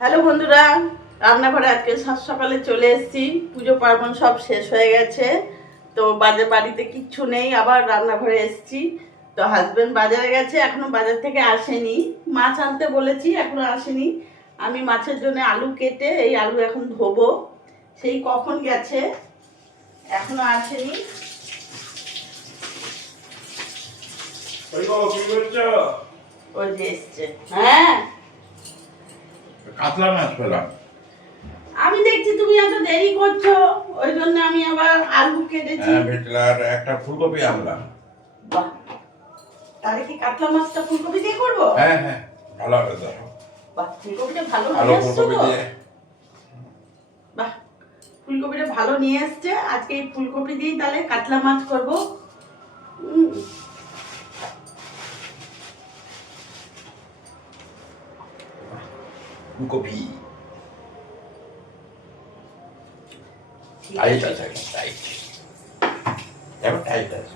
Hello বন্ধুরা রান্নাঘরে আজকে সাত সকালে চলে এসেছি। পুজো পার্বণ সব শেষ হয়ে গেছে তো বাজার বাড়িতে কিচ্ছু নেই আবার রান্নাঘরে এসেছি। তো হাজব্যান্ড বাজারে গেছে এখনও বাজার থেকে আসেনি। মাছ আনতে বলেছি এখনও আসেনি। আমি মাছের জন্য আলু কেটে এই আলু এখন ধোবো। সেই কখন গেছে এখনও আসেনি। ওই যে এসছে। হ্যাঁ কাতলা মাছ পেলাম। আমি দেখছি তুমি এত দেরি করছ ওই জন্য আমি আবার আলু কেটেছি। হ্যাঁ একটা ফুলকপি আনলাম। বাহ তাহলে কি কাতলা মাছটা ফুলকপি দিয়ে করব? হ্যাঁ হ্যাঁ ভালো হবে তো। বাহ ফুলকপিটা ভালো আলু ফুলকপি দিয়ে। বাহ ফুলকপিটা ভালো নিয়ে এসছে। আজকে এই ফুলকপি দিয়েই তাহলে কাতলা মাছ করব। ঠিক টাইট আছে। আছে এবার টাইট আছে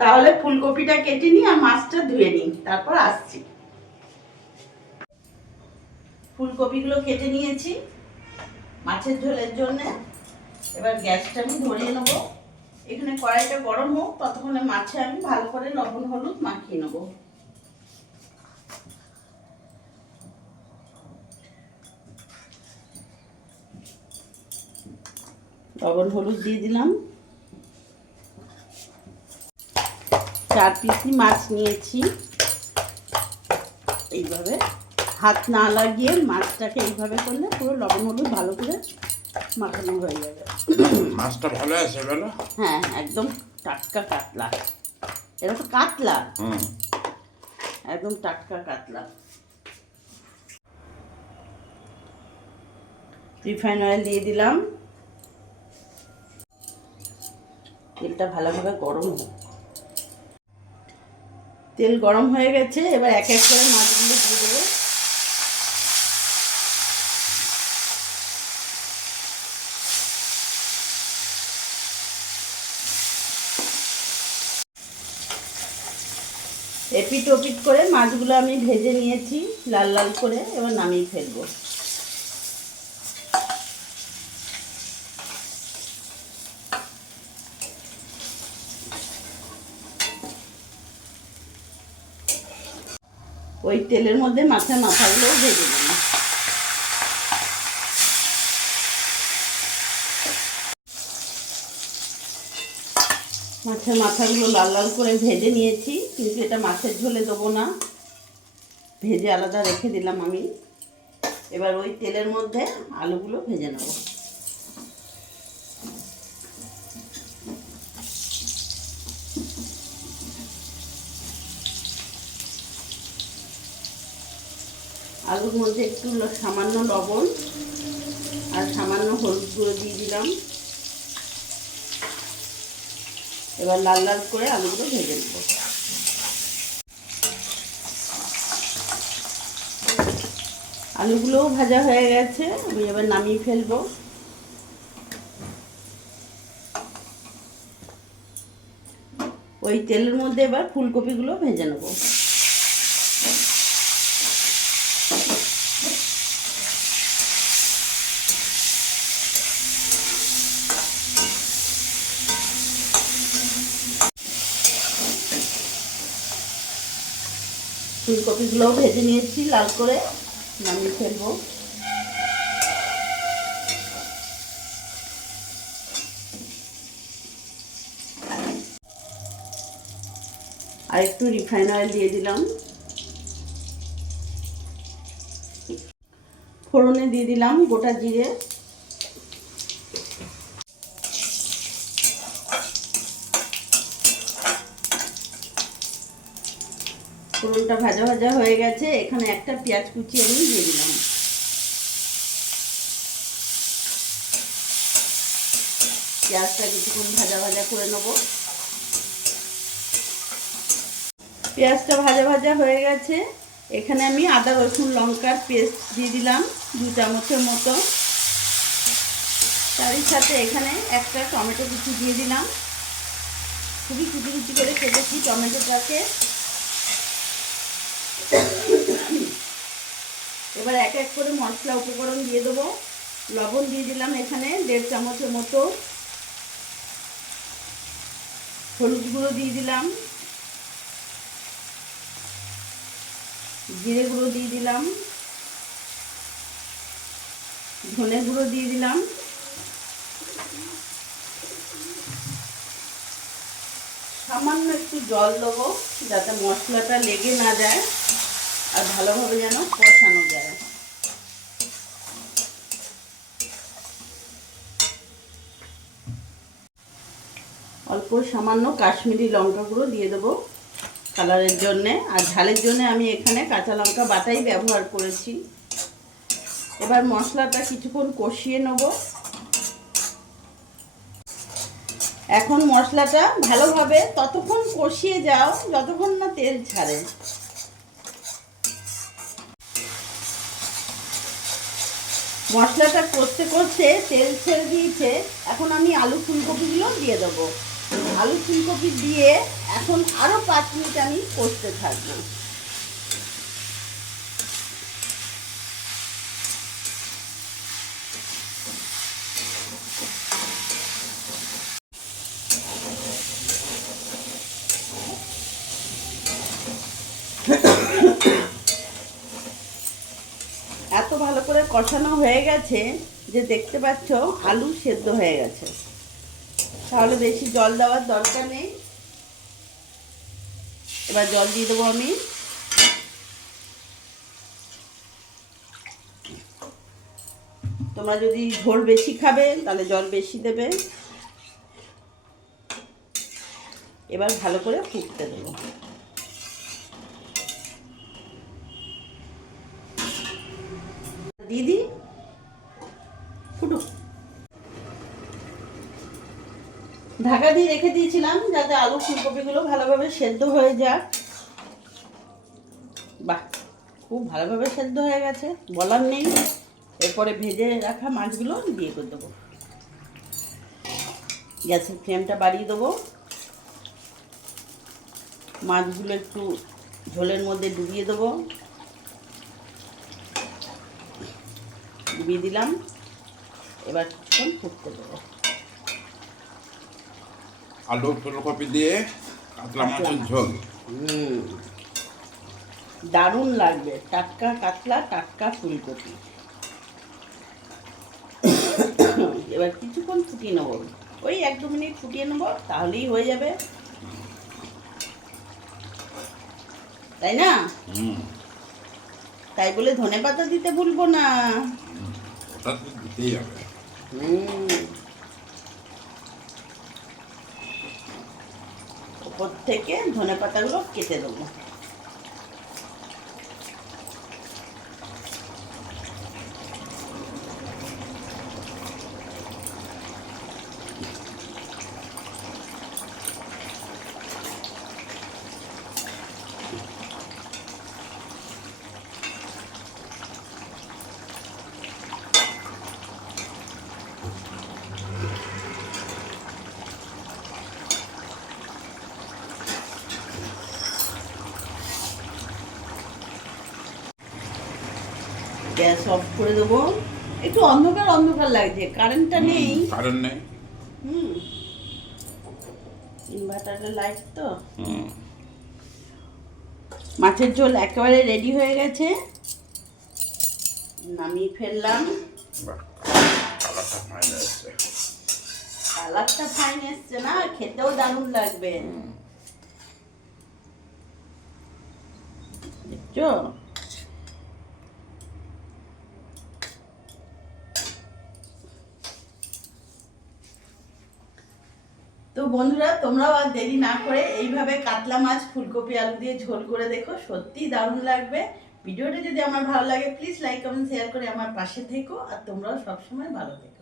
তাহলে ফুলকপিটা কেটে নিই আর মাছটা ধুয়ে নিই তারপর আসছি। ফুলকপিগুলো কেটে নিয়েছি মাছের ঝোলের জন্য। এবার গ্যাসটা আমি ধরিয়ে নেব। এখানে কড়াইটা গরম হোক ততক্ষণে মাছে আমি ভালো করে লবণ হলুদ মাখিয়ে নেব। লবণ হলুদ দিয়ে দিলাম। চার পিসি মাছ নিয়েছি। এইভাবে হাত না লাগিয়ে মাছটাকে এইভাবে করলে পুরো লবণ হলুদ ভালো করে মাখানো হয়ে যাবে। মাছটা ভালো আছে বলো? হ্যাঁ একদম টাটকা কাতলা। এটা তো কাতলা। একদম টাটকা কাতলা। রিফাইন অয়েল দিয়ে দিলাম। তেলটা ভালোভাবে গরম হোক। তেল গরম হয়ে গেছে, এবার এক এক করে মাছগুলো দিয়ে দেবো। এপিট ওপিট করে মাছগুলো আমি ভেজে নিয়েছি, লাল লাল করে, এবার নামিয়ে ফেলব। ওই তেলের মধ্যে মাছের মাথাগুলো ভেজে দেবো মাছের মাথাগুলো লাল লাল করে ভেজে নিয়েছি, কিন্তু এটা মাছের ঝোলে দেবো না। ভেজে আলাদা রেখে দিলাম আমি। এবার ওই তেলের মধ্যে আলুগুলো ভেজে নেব। আলুর মধ্যে একটু সামান্য লবণ আর সামান্য হলুদ গুঁড়ো দিয়ে দিলাম। এবার লাল লাল করে আলুগুলো ভেজে নেব। আলুগুলোও ভাজা হয়ে গেছে, আমি এবার নামিয়ে ফেলব। ওই তেলের মধ্যে এবার ফুলকপিগুলো ভেজে নেব। ফুলকপিগুলোও ভেজে নিয়েছি, লাল করে নামিয়ে ফেলব। আর একটু রিফাইন অয়েল দিয়ে দিলাম। ফোড়নে দিয়ে দিলাম গোটা জিরে। ফোড়নটা ভাজা ভাজা হয়ে গেছে, এখানে একটা পেঁয়াজ কুচি আমি দিয়ে দিলাম। পেঁয়াজটা কিছুক্ষণ ভাজা ভাজা করে নেব। পেঁয়াজটা ভাজা ভাজা হয়ে গেছে, এখানে আমি আদা, রসুন, লঙ্কার পেস্ট দিয়ে দিলাম, দু চামচের মতো। তারই সাথে এখানে একটা টমেটো কুচি দিয়ে দিলাম। খুবই কুচি কুচি করে কেটেছি টমেটোটাকে। এবার এক এক করে মশলা উপকরণ দিয়ে দেবো। লবণ দিয়ে দিলাম এখানে দেড় চামচের মতো। হলুদ গুঁড়ো দিয়ে দিলাম। জিরে গুঁড়ো দিয়ে দিলাম। ধনে গুঁড়ো দিয়ে দিলাম। সামান্য একটু জল দেবো যাতে মশলাটা লেগে না যায়। আর ভালোভাবে যেন কষানো যায়। অল্প সামান্য কাশ্মীরি লঙ্কা গুঁড়ো দিয়ে দেবো কালারের জন্যে। আর ঝালের জন্য আমি এখানে কাঁচা লঙ্কা বাটাই ব্যবহার করেছি। এবার মশলাটা কিছুক্ষণ কষিয়ে নেব। এখন মশলাটা ভালোভাবে ততক্ষণ কষিয়ে যাও, যতক্ষণ না তেল ছাড়ে। মশলাটা করতে করতে তেল ছেড়ে দিয়েছে, এখন আমি আলু ফুলকপিগুলো দিয়ে দেবো। আলু ফুলকপি দিয়ে এখন আরও পাঁচ মিনিট আমি করতে থাকব এত ভালো করে কষানো হয়ে গেছে, যে দেখতে পাচ্ছ আলু সেদ্ধ হয়ে গেছে। তাহলে বেশি জল দেওয়ার দরকার নেই। এবার জল দিয়ে দেবো আমি। তোমরা যদি ঝোল বেশি খাবে, তাহলে জল বেশি দেবে। এবার ভালো করে ফুটতে দেবো। ঢাকা দিয়ে রেখে দিয়েছিলাম যাতে আলু ফুলকপিগুলো ভালোভাবে সেদ্ধ হয়ে যাক বাহ, খুব ভালোভাবে সেদ্ধ হয়ে গেছে, বলার নেই। এরপরে ভেজে রাখা মাছগুলো দিয়ে করে দেবো। গ্যাসের ফ্লেমটা বাড়িয়ে দেবো। মাছগুলো একটু ঝোলের মধ্যে ডুবিয়ে দেবো। ডুবিয়ে দিলাম। এবার ফুটতে দেবো। আলু ফুলকপি দিয়ে কাতলা মাছের ঝোল। দারুণ লাগবে টাটকা কাতলা টাটকা ফুলকপি। এবার কিছুক্ষণ ফুটিয়ে নেব। ওই এক দু মিনিট ফুটিয়ে নেব তাহলেই হয়ে যাবে। তাই না? তাই বলে ধনে পাতা দিতে ভুলবো না। ওটা দিতেই হবে। হুম। থেকে ধনে পাতাগুলো কেটে দেবো। গ্যাস অফ করে দেবো। একটু অন্ধকার অন্ধকার লাগছে কারেন্টটা নেই। কারণ নেই। হুম। ইনভার্টারের লাইট তো। হুম। মাছের ঝোল একেবারে রেডি হয়ে গেছে। নামিয়ে ফেললাম। কালারটা ফাইন এসছে। না খেতেও দারুণ লাগবে। দেখছ? বন্ধুরা, তোমরাও আর দেরি না করে এইভাবে কাতলা মাছ, ফুলকপি, আলু দিয়ে ঝোল করে দেখো। সত্যি দারুণ লাগবে। ভিডিওটা যদি আমার ভালো লাগে প্লিজ লাইক কমেন্ট শেয়ার করে আমার পাশে থেকো। আর তোমরাও সবসময় ভালো থেকো।